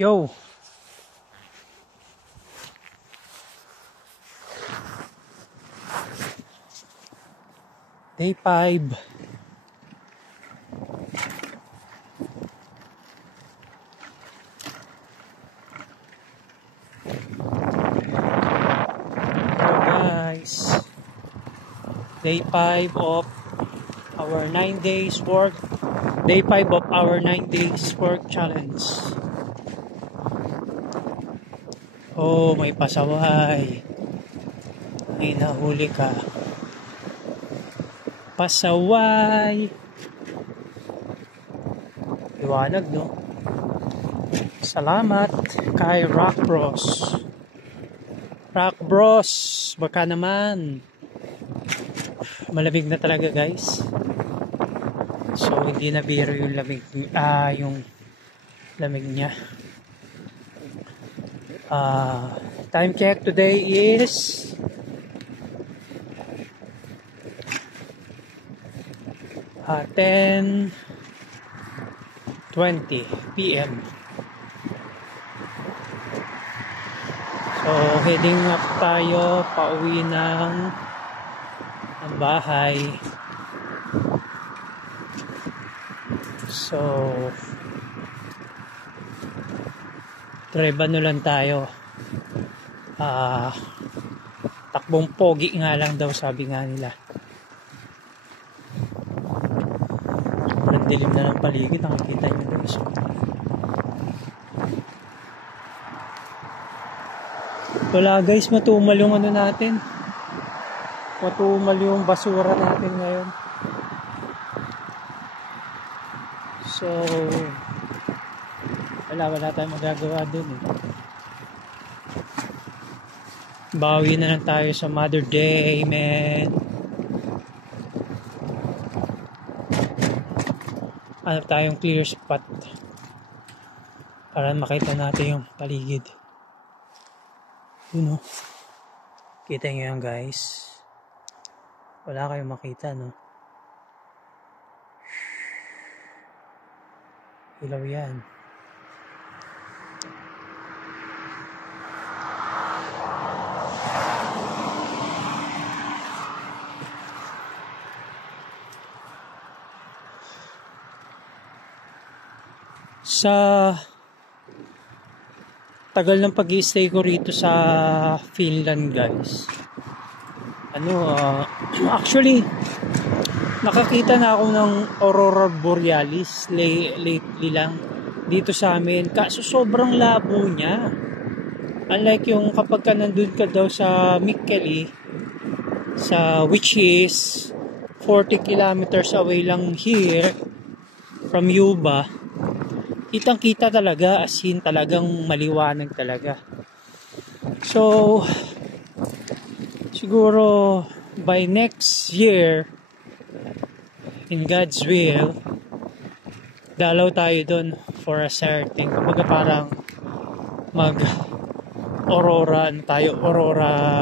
Yo! Day 5. Hello guys. Day 5 of our 9 days work. Day 5 of our 9 days work challenge. Oh, may pasaway. May nahuli ka. Pasaway. Liwanag, no? Salamat kay Rock Bros. Rock Bros, baka naman. Malamig na talaga, guys. So hindi na biro yung lamig, yung lamig niya. Time check today is 10:20 PM. So heading up tayo pauwi ng bahay. So drive ano lang tayo, takbong pogi nga lang daw, sabi nga nila. Ang dilim na ng paligid, nakikita nyo guys. Wala guys, matumal yung ano natin, matumal yung basura natin ngayon. So wala tayong magagawa dun eh. Bawi na lang tayo sa Mother Day, man. Hanap tayong clear spot para makita natin yung paligid. Yun, no? Kita nyo yan guys. Wala kayong makita, no? Ilaw yan. Sa tagal ng pag-i-stay ko rito sa Finland guys, actually nakakita na ako ng Aurora Borealis lately lang dito sa amin, kaso sobrang labo niya. Unlike yung kapag ka nandun ka daw sa Mikkeli, which is 40 kilometers away lang here from Yuba, kitang-kita talaga, as in talagang maliwanag talaga. So siguro by next year, in God's will, dalaw tayo doon for a certain, kumbaga parang Aurora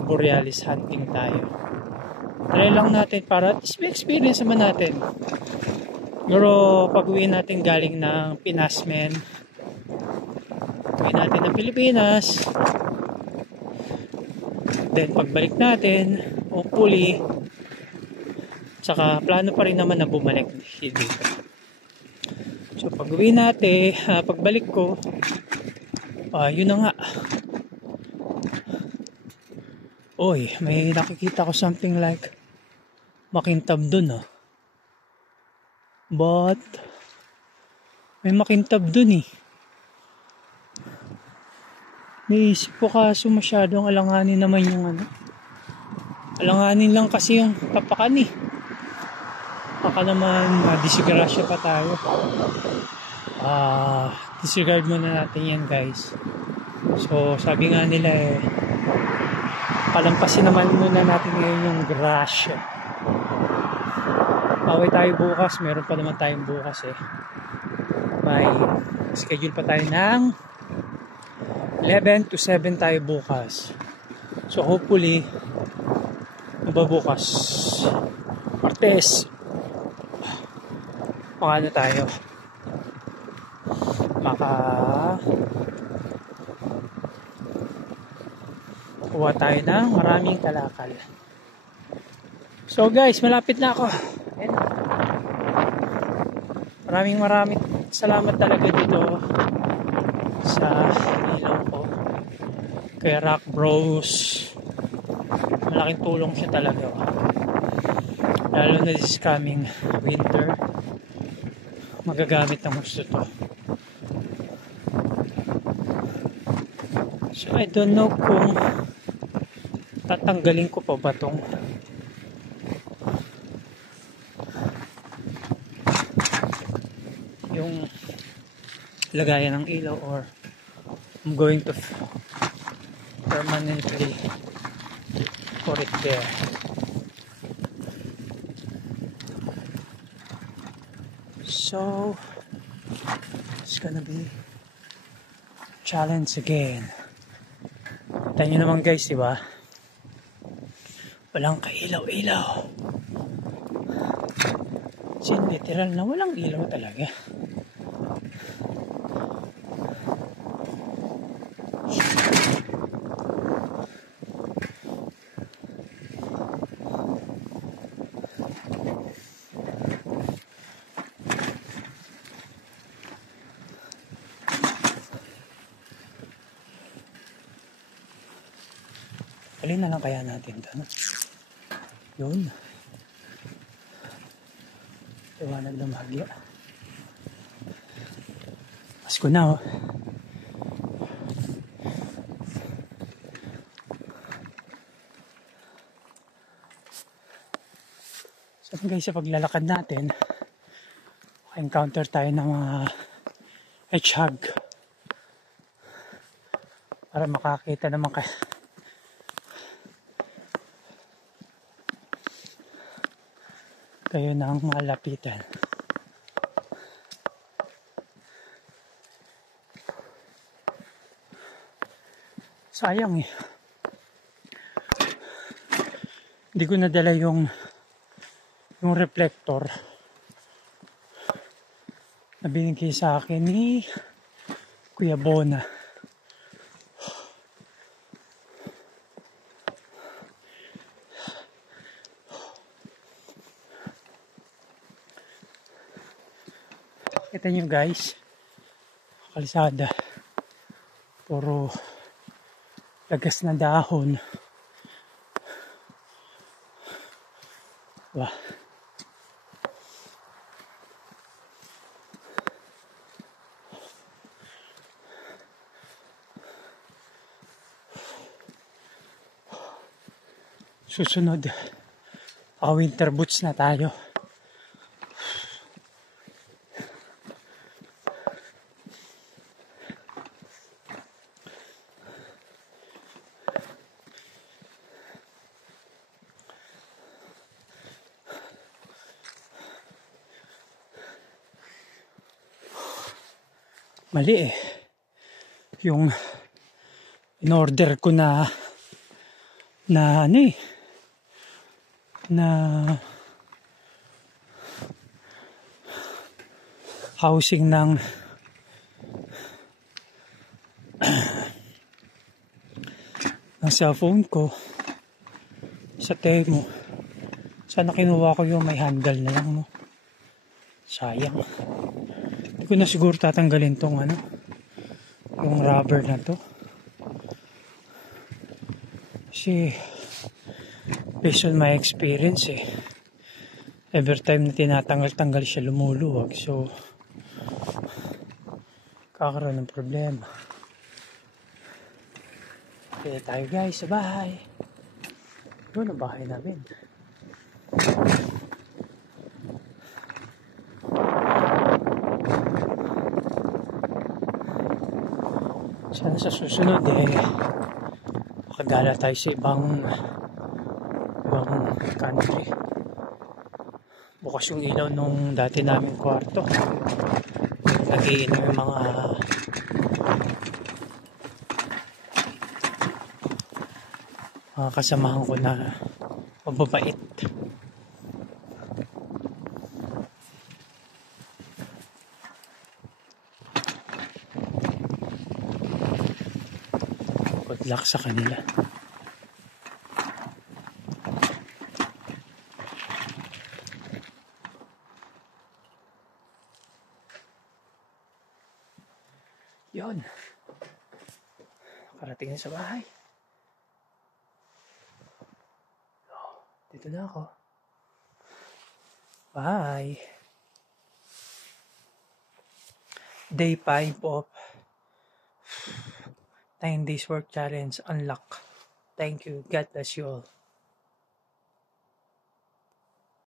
Borealis hunting tayo. Try lang natin para at least may experience naman natin. Pero pag-uwi natin galing ng Pinas, men, uwi natin ng Pilipinas, then pagbalik natin, hopefully, saka plano pa rin naman na bumalik dito. So pag-uwi natin, pagbalik ko, yun na nga. Oy, may nakikita ko something like makintab dun, But may makintab dun eh. Naisip ko kaso masyadong alanganin naman yung alanganin lang kasi yung tapakan eh. Baka naman disgrasya pa tayo. Disregard muna natin yan guys. So sabi nga nila palampasin naman muna natin ngayon yung grasya. Away tayo bukas, meron pa naman tayong bukas eh. May schedule pa tayo ng 11 to 7 tayo bukas. So hopefully bukas Martes tayo, kuha tayo ng maraming kalakal. So guys, malapit na ako. Ayan. Maraming salamat talaga dito sa ilaw ko kay Rock Bros. Malaking tulong siya talaga, lalo na this coming winter. Magagamit ng gusto to. So I don't know kung tatanggalin ko pa ba tong yung lagayan ng ilaw, or I'm going to permanently put it there. So it's gonna be challenge again. Kita nyo naman guys, diba? Walang kailaw-ilaw. Sin literal na walang ilaw talaga. Alin na lang kaya natin ito, no? Yun. Liwanag na mahagya. Pasko na, oh. So guys, sa paglalakad natin, encounter tayo ng mga hedgehog. Para makakita naman kayo ng malapitan. Sayang eh. Hindi ko nadala yung reflector na binigay sa akin ni Kuya Bona. Kita nyo guys, kalsada, puro lagas na dahon. Wah. Susunod, winter boots na tayo. Mali eh. Yung in-order ko na ano eh, na housing ng cellphone ko sa Temu. Sana kinuha ko yung may handle na lang, no? Sayang. Hindi ko na siguro tatanggalin tong yung rubber na to. Kasi based on my experience every time na tinatanggal-tanggal siya lumuluwag. So kakaroon ng problema. Kaya tayo guys sa bahay. Doon ang bahay namin. Sana sa susunod makagala tayo sa ibang country. Bukas yung ilaw nung dati naming kwarto. Nagiinom yung mga kasamahan ko na mababait. luck sa kanila. Yun. Nakarating na sa bahay. Dito na ako. Bye. Day 5 of 9 days work challenge unlock. Thank you. God bless you all.